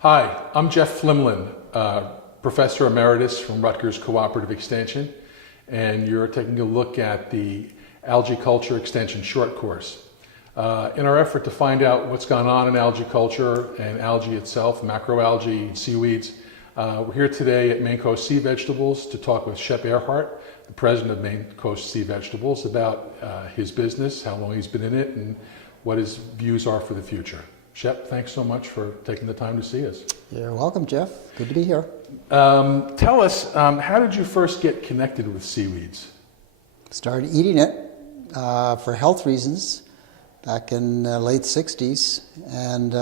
Hi, I'm Jeff Flimlin, Professor Emeritus from Rutgers Cooperative Extension, and you're taking a look at the Algae Culture Extension Short-course. In our effort to find out what's gone on in algae culture and algae itself, macroalgae, seaweeds, we're here today at Maine Coast Sea Vegetables to talk with Shep Erhart, the president of Maine Coast Sea Vegetables, about his business, how long he's been in it, and what his views are for the future. Shep, thanks so much for taking the time to see us. You're welcome, Jeff. Good to be here. Tell us, how did you first get connected with seaweeds? Started eating it for health reasons back in the late 60s, and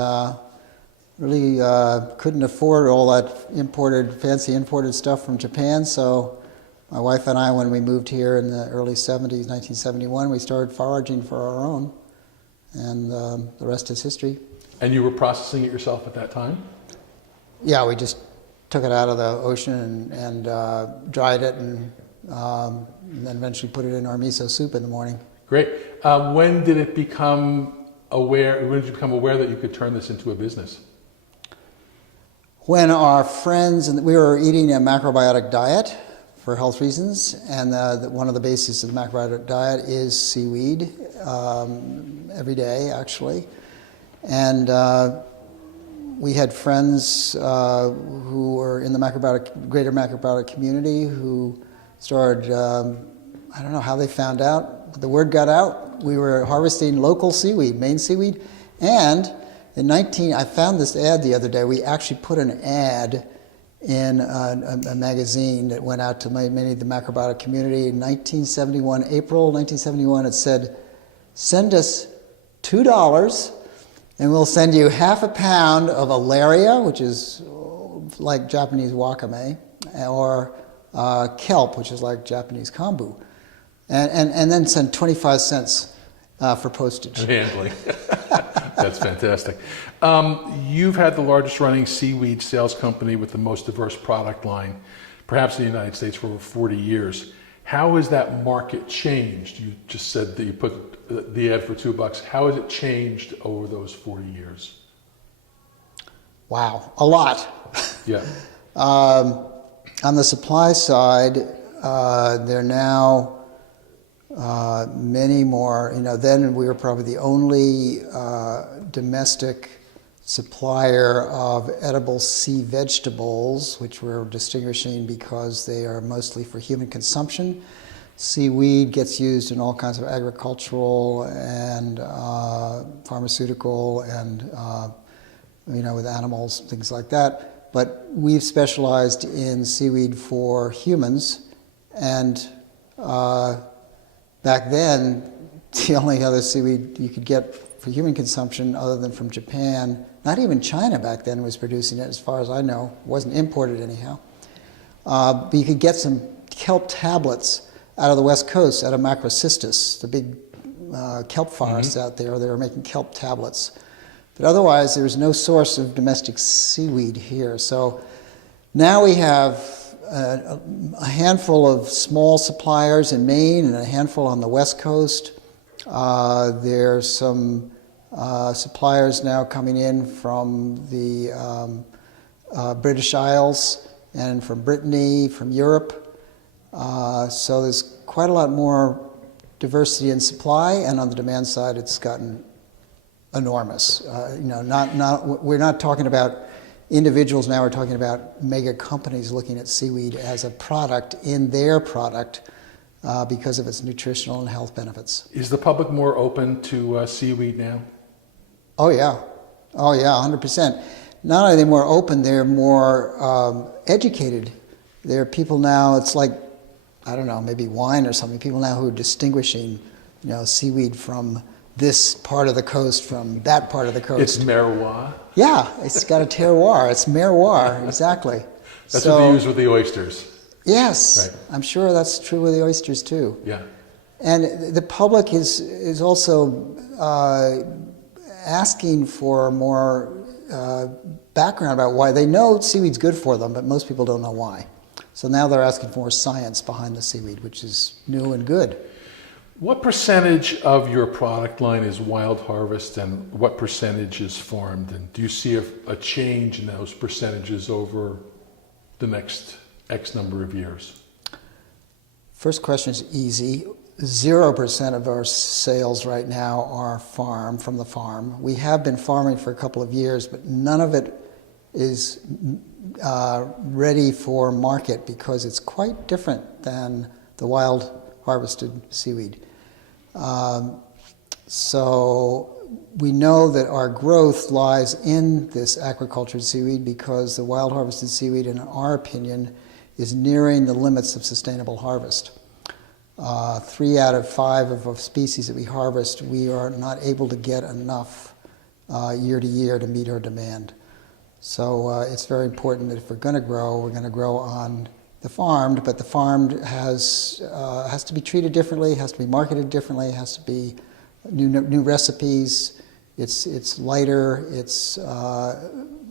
really couldn't afford all that fancy imported stuff from Japan, so my wife and I, when we moved here in the early 70s, 1971, we started foraging for our own, and the rest is history. And you were processing it yourself at that time? Yeah, we just took it out of the ocean and dried it, and then eventually put it in our miso soup in the morning. Great. When did you become aware that you could turn this into a business? When our friends, and we were eating a macrobiotic diet for health reasons, and one of the bases of the macrobiotic diet is seaweed, every day actually. And we had friends who were in the greater macrobiotic community who started, I don't know how they found out, but the word got out. We were harvesting local seaweed, Maine seaweed, and I found this ad the other day. We actually put an ad in a magazine that went out to many of the macrobiotic community in April 1971. It said, "Send us $2 and we'll send you half a pound of alaria," which is like Japanese wakame, or kelp, which is like Japanese kombu, and then send 25 cents for postage. And handling. That's fantastic. You've had the largest running seaweed sales company with the most diverse product line, perhaps in the United States, for over 40 years. How has that market changed? You just said that you put the ad for $2. How has it changed over those 40 years? Wow, a lot. Yeah. On the supply side, there are now many more. Then we were probably the only domestic supplier of edible sea vegetables, which we're distinguishing because they are mostly for human consumption. Seaweed gets used in all kinds of agricultural and pharmaceutical and with animals, things like that. But we've specialized in seaweed for humans, and back then, the only other seaweed you could get for human consumption other than from Japan, not even China back then was producing it, as far as I know. It wasn't imported anyhow. But you could get some kelp tablets out of the West Coast, out of Macrocystis, the big kelp forests out there. They were making kelp tablets. But otherwise, there was no source of domestic seaweed here. So now we have a handful of small suppliers in Maine and a handful on the West Coast. There's some suppliers now coming in from the British Isles and from Brittany, from Europe. So there's quite a lot more diversity in supply, and on the demand side, it's gotten enormous. We're not talking about individuals now, we're talking about mega companies looking at seaweed as a product in their product because of its nutritional and health benefits. Is the public more open to seaweed now? Oh yeah, 100%. Not only are they more open, they're more educated. There are people now, it's like, I don't know, maybe wine or something, people now who are distinguishing seaweed from this part of the coast from that part of the coast. It's terroir? Yeah, it's got a terroir. It's terroir, exactly. That's what they use with the oysters. Yes, right. I'm sure that's true with the oysters too. Yeah. And the public is also asking for more background about why. They know seaweed's good for them, but most people don't know why. So now they're asking for more science behind the seaweed, which is new and good. What percentage of your product line is wild harvest and what percentage is farmed? And do you see a change in those percentages over the next X number of years? First question is easy. 0% of our sales right now are from the farm. We have been farming for a couple of years, but none of it is ready for market because it's quite different than the wild harvested seaweed. So we know that our growth lies in this aquaculture seaweed because the wild harvested seaweed, in our opinion, is nearing the limits of sustainable harvest. 3 out of 5 of the species that we harvest, we are not able to get enough year to year to meet our demand. So it's very important that if we're going to grow on the farmed, but the farmed has to be treated differently, has to be marketed differently, has to be new recipes. It's lighter, it's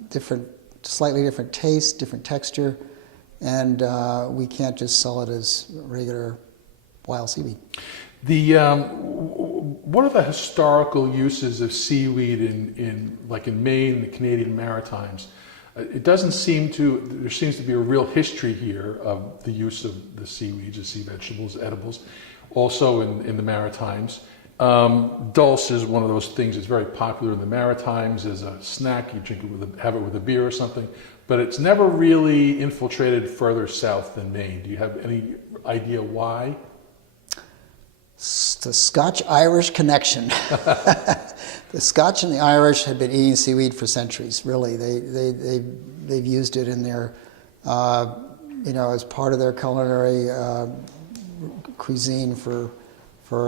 different, slightly different taste, different texture, and we can't just sell it as regular wild seaweed. What are the historical uses of seaweed in Maine, the Canadian Maritimes? There seems to be a real history here of the use of the seaweeds, the sea vegetables, edibles, also in the Maritimes. Dulse is one of those things that's very popular in the Maritimes as a snack. You drink it have it with a beer or something, but it's never really infiltrated further south than Maine. Do you have any idea why? The Scotch-Irish connection. The Scotch and the Irish have been eating seaweed for centuries. Really, they've used it in their, as part of their culinary cuisine for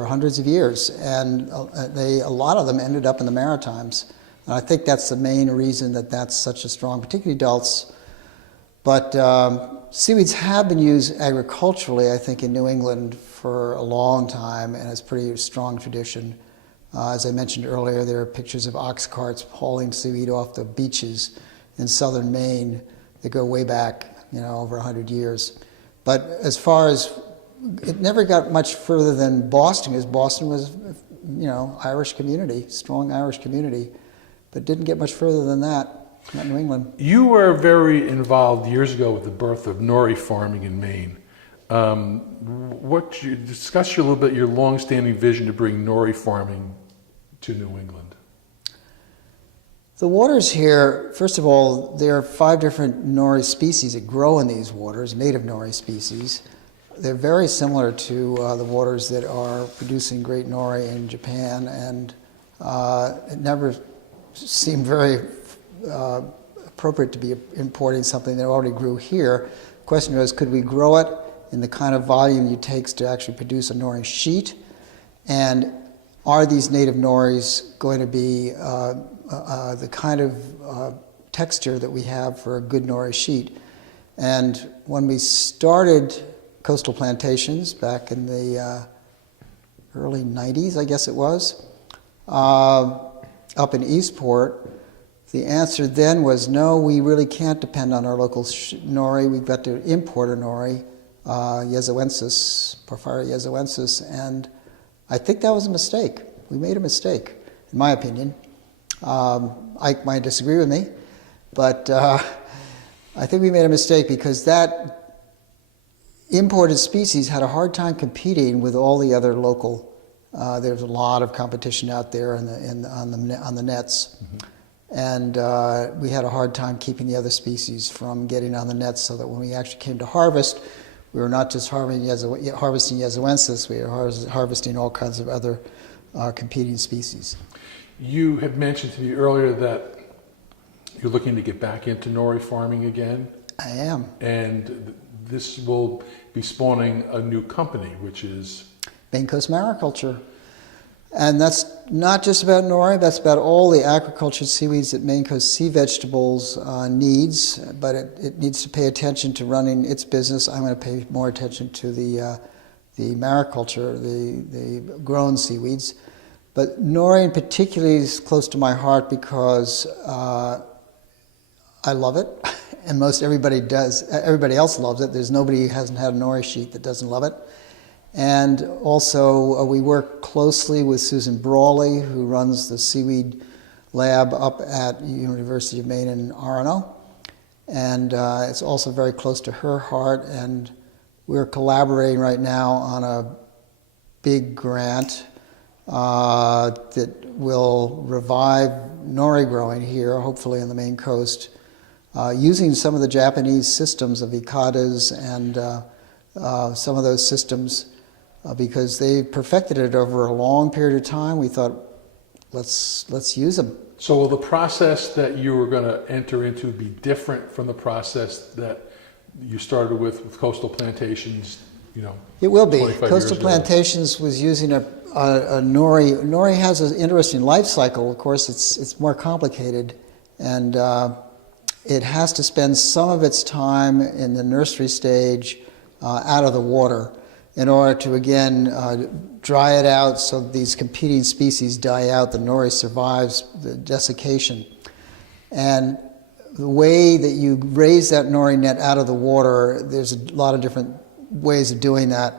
hundreds of years, and a lot of them ended up in the Maritimes. And I think that's the main reason that's such a strong, particularly dulse. But seaweeds have been used agriculturally, I think, in New England for a long time, and it's a pretty strong tradition. As I mentioned earlier, there are pictures of ox carts hauling seaweed off the beaches in southern Maine that go way back, over 100 years. But as far as, it never got much further than Boston, because Boston was, Irish community, strong Irish community, but didn't get much further than that. Not New England. You were very involved years ago with the birth of nori farming in Maine. Discuss a little bit your long-standing vision to bring nori farming to New England. The waters here, first of all, there are 5 different nori species that grow in these waters, native nori species. They're very similar to the waters that are producing great nori in Japan, and it never seemed very appropriate to be importing something that already grew here. The question was, could we grow it in the kind of volume it takes to actually produce a nori sheet? And are these native noris going to be the kind of texture that we have for a good nori sheet? And when we started coastal plantations back in the early 90s, I guess it was, up in Eastport, the answer then was, no, we really can't depend on our local nori. We've got to import a nori, Yezoensis, Porphyria yezoensis, and I think that was a mistake. We made a mistake, in my opinion. Ike might disagree with me, but I think we made a mistake because that imported species had a hard time competing with all the other local. There's a lot of competition out there on the nets. Mm-hmm. And we had a hard time keeping the other species from getting on the nets, so that when we actually came to harvest, we were not just harvesting Yezoensis, we were harvesting all kinds of other competing species. You had mentioned to me earlier that you're looking to get back into nori farming again. I am. And this will be spawning a new company, which is? Maine Coast Mariculture. And that's not just about nori, that's about all the aquaculture seaweeds that Maine Coast Sea Vegetables needs, but it needs to pay attention to running its business. I'm going to pay more attention to the mariculture, the grown seaweeds. But nori in particular is close to my heart because I love it, and most everybody does. Everybody else loves it. There's nobody who hasn't had a nori sheet that doesn't love it. And also we work closely with Susan Brawley, who runs the seaweed lab up at University of Maine in Orono. And it's also very close to her heart, and we're collaborating right now on a big grant that will revive nori growing here, hopefully on the Maine coast, using some of the Japanese systems of ikadas and some of those systems because they perfected it over a long period of time. We thought, let's use them. So will the process that you were going to enter into be different from the process that you started with coastal plantations, It will be. 25 Coastal years ago? Plantations was using a nori. Nori has an interesting life cycle. Of course, it's more complicated, and it has to spend some of its time in the nursery stage out of the water in order to, again, dry it out so these competing species die out. The nori survives the desiccation. And the way that you raise that nori net out of the water, there's a lot of different ways of doing that.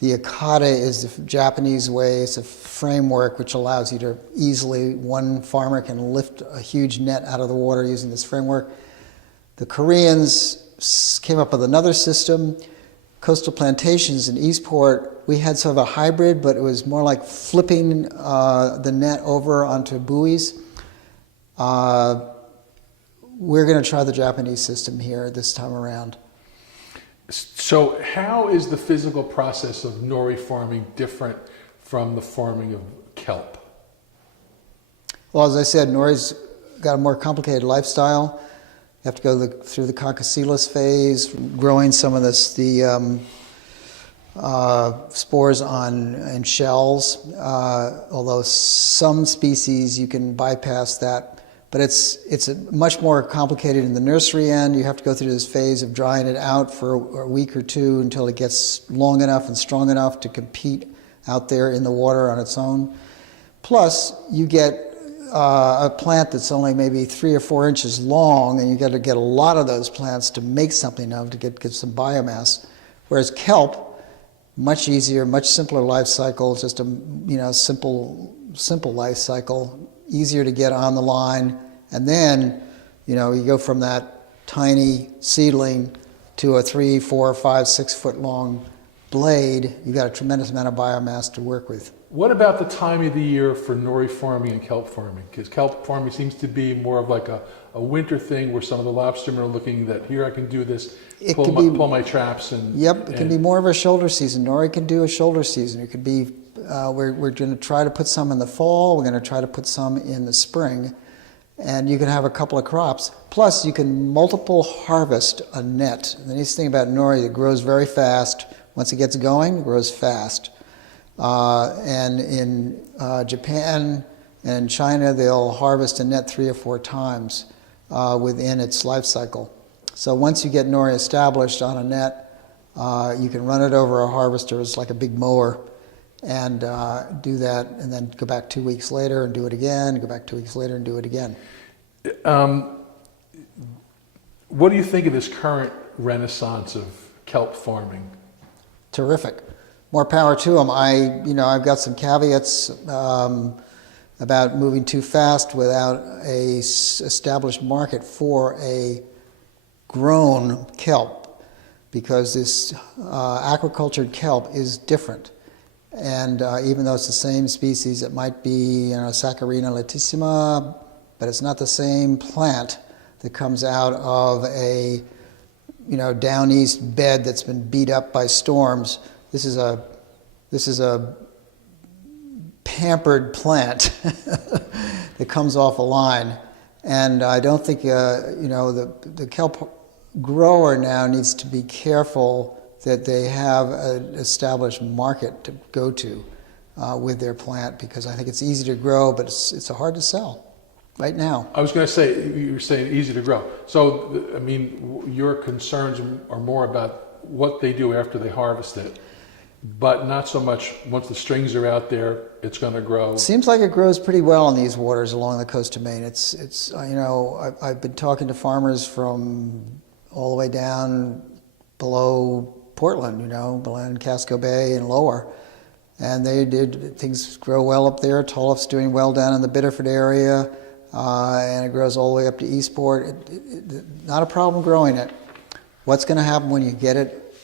The ikata is the Japanese way. It's a framework which allows you to easily, one farmer can lift a huge net out of the water using this framework. The Koreans came up with another system. Coastal Plantations in Eastport, we had sort of a hybrid, but it was more like flipping the net over onto buoys. We're going to try the Japanese system here this time around. So how is the physical process of nori farming different from the farming of kelp? Well, as I said, nori's got a more complicated lifestyle. You have to go through the concasilous phase, growing some of the spores in shells. Although some species you can bypass that, but it's much more complicated in the nursery end. You have to go through this phase of drying it out for a week or two until it gets long enough and strong enough to compete out there in the water on its own. Plus, you get a plant that's only maybe 3 or 4 inches long, and you got to get a lot of those plants to make something of, to get some biomass. Whereas kelp, much easier, much simpler life cycle, just a simple life cycle, easier to get on the line, and then you go from that tiny seedling to a 3, 4, 5, 6 foot long blade. You've got a tremendous amount of biomass to work with. What about the time of the year for nori farming and kelp farming? Because kelp farming seems to be more of like a winter thing where some of the lobstermen are looking that here I can do this, pull my traps and... Yep, it can be more of a shoulder season. Nori can do a shoulder season. It could be, we're going to try to put some in the fall, we're going to try to put some in the spring, and you can have a couple of crops. Plus, you can multiple harvest a net. The nice thing about nori, it grows very fast. Once it gets going, it grows fast. And in Japan and China, they'll harvest a net 3 or 4 times within its life cycle. So once you get nori established on a net, you can run it over a harvester. It's like a big mower, and do that, and then go back 2 weeks later and do it again, go back 2 weeks later and do it again. What do you think of this current renaissance of kelp farming? Terrific. More power to them. I've got some caveats about moving too fast without a established market for a grown kelp, because this aquacultured kelp is different. And even though it's the same species, it might be Saccharina latissima, but it's not the same plant that comes out of a down east bed that's been beat up by storms. This is a pampered plant that comes off a line, and I don't think the kelp grower now needs to be careful that they have an established market to go to with their plant, because I think it's easy to grow, but it's hard to sell right now. I was going to say, you were saying easy to grow. So, your concerns are more about what they do after they harvest it, but not so much once the strings are out there, it's going to grow. Seems like it grows pretty well in these waters along the coast of Maine. I've been talking to farmers from all the way down below Portland, Belen, Casco Bay, and lower. And things grow well up there. Tulip's doing well down in the Biddeford area, and it grows all the way up to Eastport. Not a problem growing it. What's going to happen when you get it,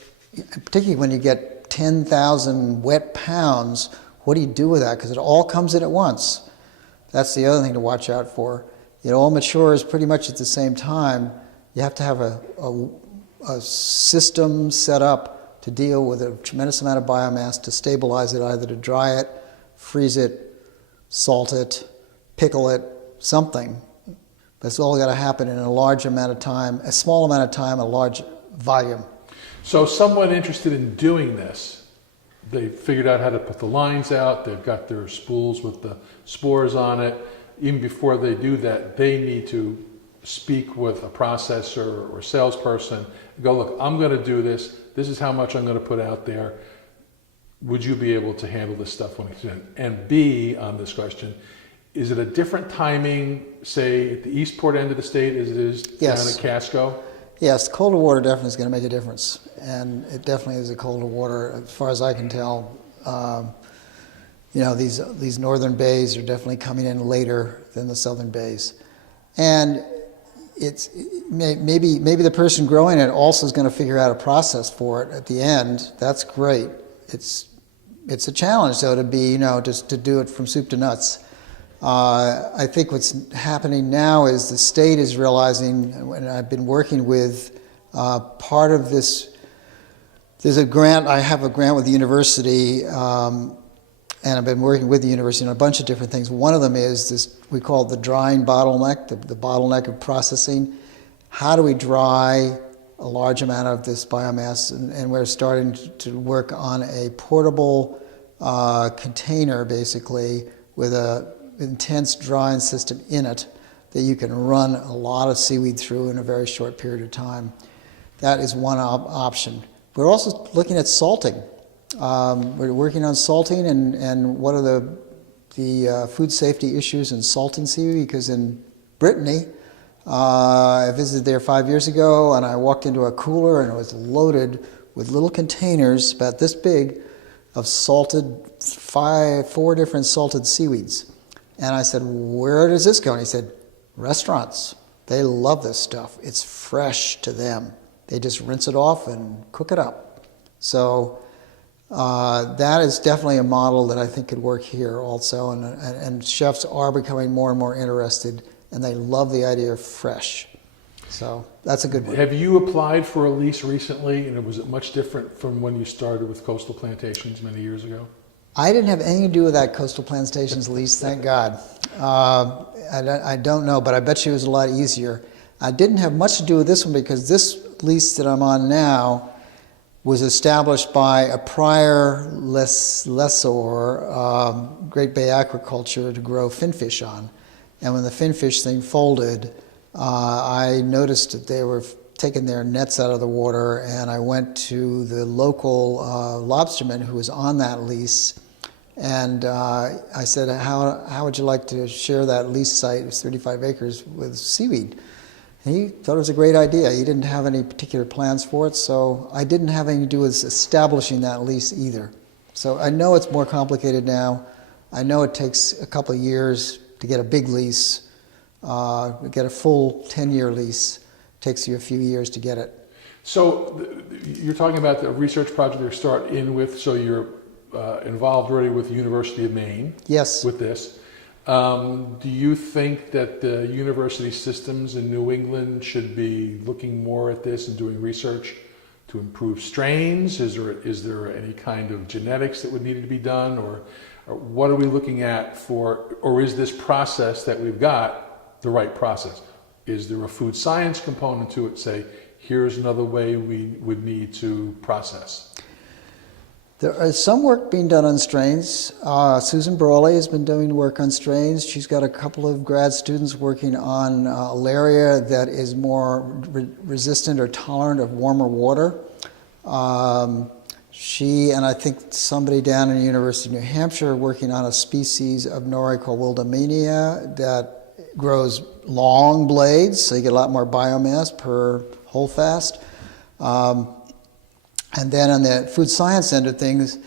particularly when you get 10,000 wet pounds, what do you do with that? Because it all comes in at once. That's the other thing to watch out for. It all matures pretty much at the same time. You have to have a system set up to deal with a tremendous amount of biomass, to stabilize it, either to dry it, freeze it, salt it, pickle it, something. But it's all got to happen in a large amount of time, a small amount of time, a large volume. So someone interested in doing this, they figured out how to put the lines out, they've got their spools with the spores on it. Even before they do that, they need to speak with a processor or salesperson and go, look, I'm going to do this. This is how much I'm going to put out there. Would you be able to handle this stuff when it's in? And B, on this question, is it a different timing, say, at the Eastport end of the state as it is down at Casco? Yes, colder water definitely is going to make a difference. And it definitely is a colder water, as far as I can tell. These northern bays are definitely coming in later than the southern bays. And maybe the person growing it also is going to figure out a process for it at the end. That's great. It's a challenge, though, to be, just to do it from soup to nuts. I think what's happening now is the state is realizing, and I've been working with part of this. There's a grant. I have a grant with the university, and I've been working with the university on a bunch of different things. One of them is this, we call it the drying bottleneck, the bottleneck of processing. How do we dry a large amount of this biomass? And we're starting to work on a portable container, basically, with an intense drying system in it that you can run a lot of seaweed through in a very short period of time. That is one option. We're also looking at salting. We're working on salting and what are the food safety issues in salting seaweed, because in Brittany, I visited there 5 years ago, and I walked into a cooler and it was loaded with little containers about this big of four different salted seaweeds. And I said, where does this go? And he said, restaurants. They love this stuff. It's fresh to them. They just rinse it off and cook it up. So that is definitely a model that I think could work here also, and chefs are becoming more and more interested, and they love the idea of fresh. So that's a good one. Have you applied for a lease recently, and was it much different from when you started with Coastal Plantations many years ago? I didn't have anything to do with that Coastal Plantations lease, thank God. I don't know, but I bet you it was a lot easier. I didn't have much to do with this one because this lease that I'm on now was established by a prior lessor, Great Bay Aquaculture, to grow finfish on. And when the finfish thing folded, I noticed that they were taking their nets out of the water, and I went to the local lobsterman who was on that lease, and I said, how would you like to share that lease site, it was 35 acres, with seaweed? And he thought it was a great idea. He didn't have any particular plans for it, so I didn't have anything to do with establishing that lease either. So I know it's more complicated now. I know it takes a couple of years to get a big lease. Get a full 10-year lease. It takes you a few years to get it. So you're talking about the research project you're starting in with, so you're involved already with the University of Maine. Yes. With this. Do you think that the university systems in New England should be looking more at this and doing research to improve strains? Is there any kind of genetics that would need to be done, or what are we looking at for, or is this process that we've got the right process? Is there a food science component to it? Say, here's another way we would need to process. There is some work being done on strains. Susan Brawley has been doing work on strains. She's got a couple of grad students working on Alaria that is more resistant or tolerant of warmer water. She and I think somebody down in the University of New Hampshire are working on a species of nori called Wildemania that grows long blades, so you get a lot more biomass per holdfast. And then on the food science end of things,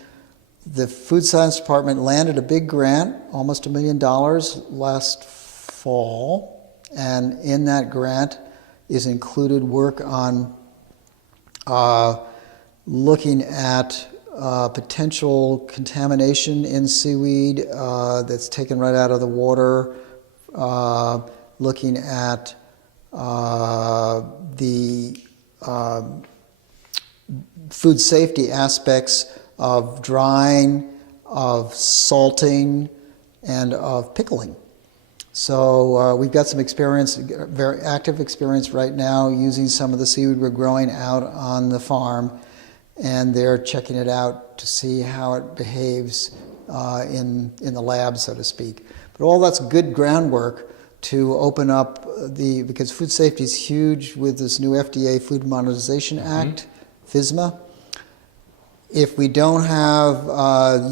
the food science department landed a big grant, almost $1 million last fall. And in that grant is included work on looking at potential contamination in seaweed that's taken right out of the water, looking at the food safety aspects of drying, of salting, and of pickling. So we've got some experience, very active experience right now using some of the seaweed we're growing out on the farm, and they're checking it out to see how it behaves in the lab, so to speak. But all that's good groundwork to open up because food safety is huge with this new FDA Food Modernization Act, FSMA. If we don't have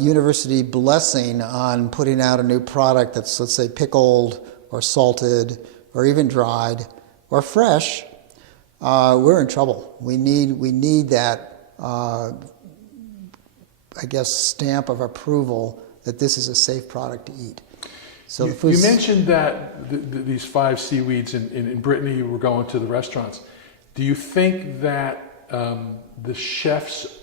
university blessing on putting out a new product that's, let's say, pickled or salted or even dried or fresh, we're in trouble. We need that, I guess, stamp of approval that this is a safe product to eat. So you mentioned that these 5 seaweeds in Brittany, you were going to the restaurants. Do you think that the chefs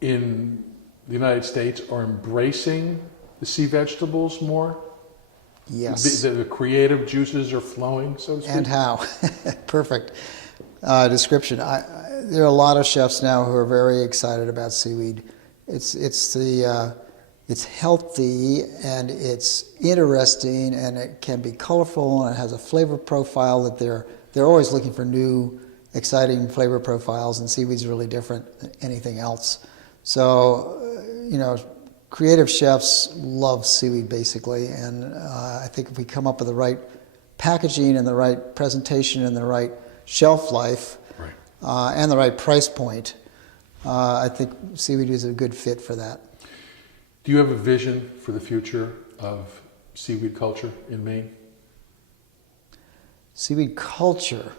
in the United States are embracing the sea vegetables more? Yes. The creative juices are flowing, so to speak? And how? Perfect description. There are a lot of chefs now who are very excited about seaweed. It's healthy and it's interesting and it can be colorful and it has a flavor profile that they're always looking for new, exciting flavor profiles, and seaweed's really different than anything else. So, creative chefs love seaweed basically, and I think if we come up with the right packaging and the right presentation and the right shelf life, right, and the right price point, I think seaweed is a good fit for that. Do you have a vision for the future of seaweed culture in Maine? Seaweed culture.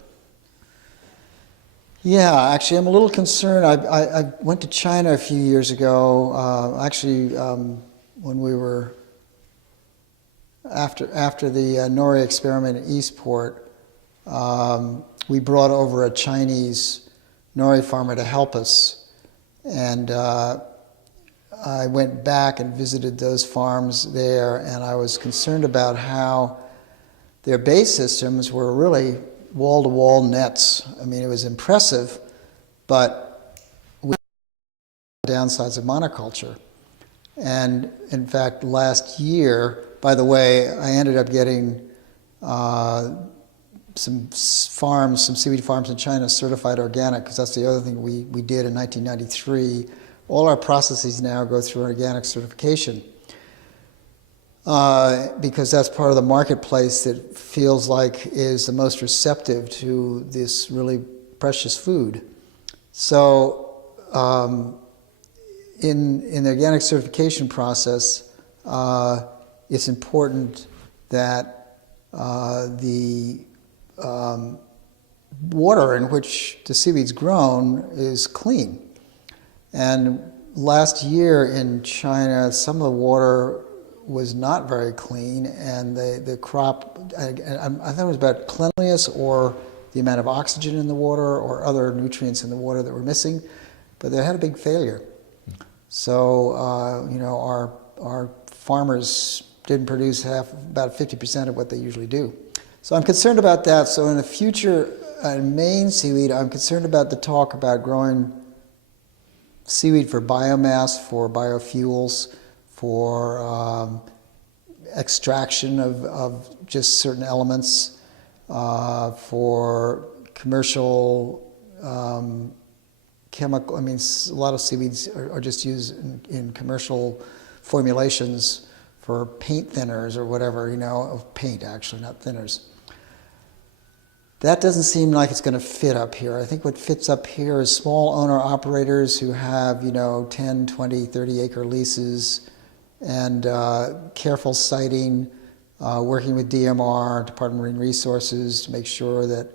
Yeah, actually, I'm a little concerned. I went to China a few years ago. When we were after the nori experiment in Eastport, we brought over a Chinese nori farmer to help us, and I went back and visited those farms there, and I was concerned about how their base systems were really wall-to-wall nets. I mean, it was impressive, but we had downsides of monoculture. And in fact, last year, by the way, I ended up getting some seaweed farms in China certified organic, because that's the other thing we did in 1993. All our processes now go through organic certification. Because that's part of the marketplace that feels like is the most receptive to this really precious food. So in the organic certification process, it's important that the water in which the seaweed's grown is clean. And last year in China, some of the water was not very clean, and the crop, I think it was about cleanliness or the amount of oxygen in the water or other nutrients in the water that were missing, but they had a big failure. So, our farmers didn't produce about 50% of what they usually do. So I'm concerned about that. So in the future, in Maine seaweed, I'm concerned about the talk about growing seaweed for biomass, for biofuels, for extraction of just certain elements, for commercial chemical. I mean, a lot of seaweeds are just used in commercial formulations for paint thinners or whatever, of paint actually, not thinners. That doesn't seem like it's going to fit up here. I think what fits up here is small owner-operators who have, 10, 20, 30-acre leases, and careful siting, working with DMR, Department of Marine Resources, to make sure that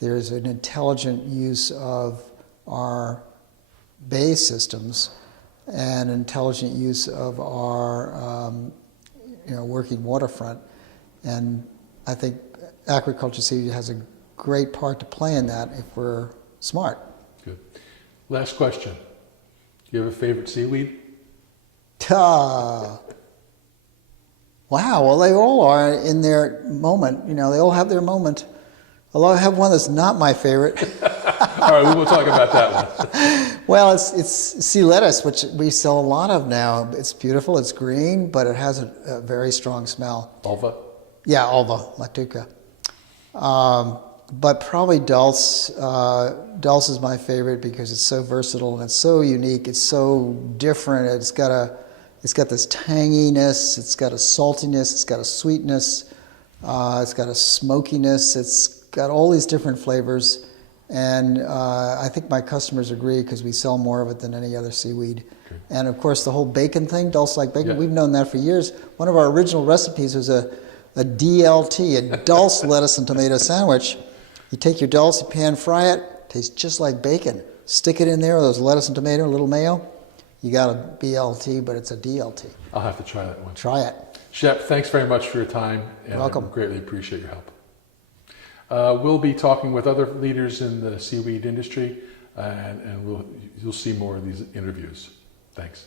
there's an intelligent use of our bay systems and intelligent use of our working waterfront. And I think aquaculture seaweed has a great part to play in that if we're smart. Good. Last question. Do you have a favorite seaweed? Wow, well, they all are in their moment. They all have their moment. Although I have one that's not my favorite. All right, we will talk about that one. Well, it's sea lettuce, which we sell a lot of now. It's beautiful, it's green, but it has a very strong smell. Ulva? Yeah, Ulva, Lactuca. But probably dulse. Dulse is my favorite because it's so versatile and it's so unique. It's so different. It's got this tanginess. It's got a saltiness. It's got a sweetness. It's got a smokiness. It's got all these different flavors. And I think my customers agree because we sell more of it than any other seaweed. Okay. And of course, the whole bacon thing, dulse like bacon, we've known that for years. One of our original recipes was a DLT, a dulse lettuce and tomato sandwich. You take your dulse, you pan fry it, tastes just like bacon. Stick it in there with those lettuce and tomato, a little mayo. You got a BLT, but it's a DLT. I'll have to try that one. Try it. Shep, thanks very much for your time. And welcome. I greatly appreciate your help. We'll be talking with other leaders in the seaweed industry, and you'll see more of these interviews. Thanks.